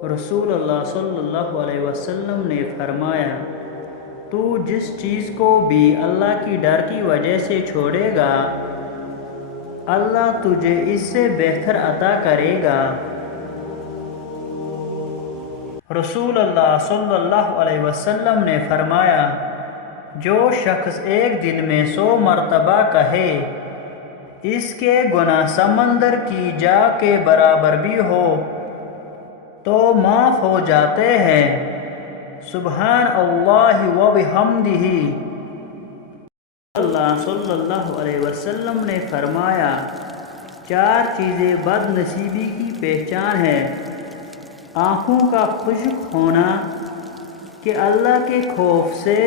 رسول اللہ صلی اللہ علیہ وسلم نے فرمایا، تو جس چیز کو بھی اللہ کی ڈر کی وجہ سے چھوڑے گا، اللہ تجھے اس سے بہتر عطا کرے گا۔ رسول اللہ صلی اللہ علیہ وسلم نے فرمایا، جو شخص ایک دن میں 100 مرتبہ کہے، اس کے گناہ سمندر کی جا کے برابر بھی ہو تو معاف ہو جاتے ہیں۔ سبحان اللہ و بحمدہ۔ اللہ صلی اللہ علیہ وسلم نے فرمایا، 4 چیزیں بد نصیبی کی پہچان ہے: آنکھوں کا خشک ہونا کہ اللہ کے خوف سے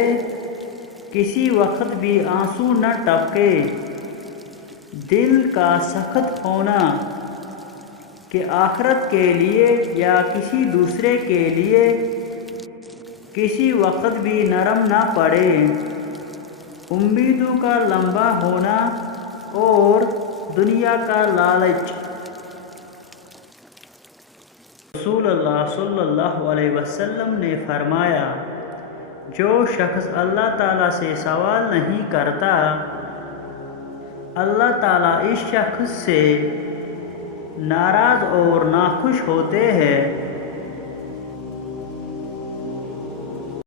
کسی وقت بھی آنسو نہ ٹپکے، دل کا سخت ہونا کہ آخرت کے لیے یا کسی دوسرے کے لیے کسی وقت بھی نرم نہ پڑے، امیدوں کا لمبا ہونا اور دنیا کا لالچ۔ رسول اللہ صلی اللہ علیہ وسلم نے فرمایا، جو شخص اللہ تعالیٰ سے سوال نہیں کرتا، اللہ تعالیٰ اس شخص سے ناراض اور ناخوش ہوتے ہیں۔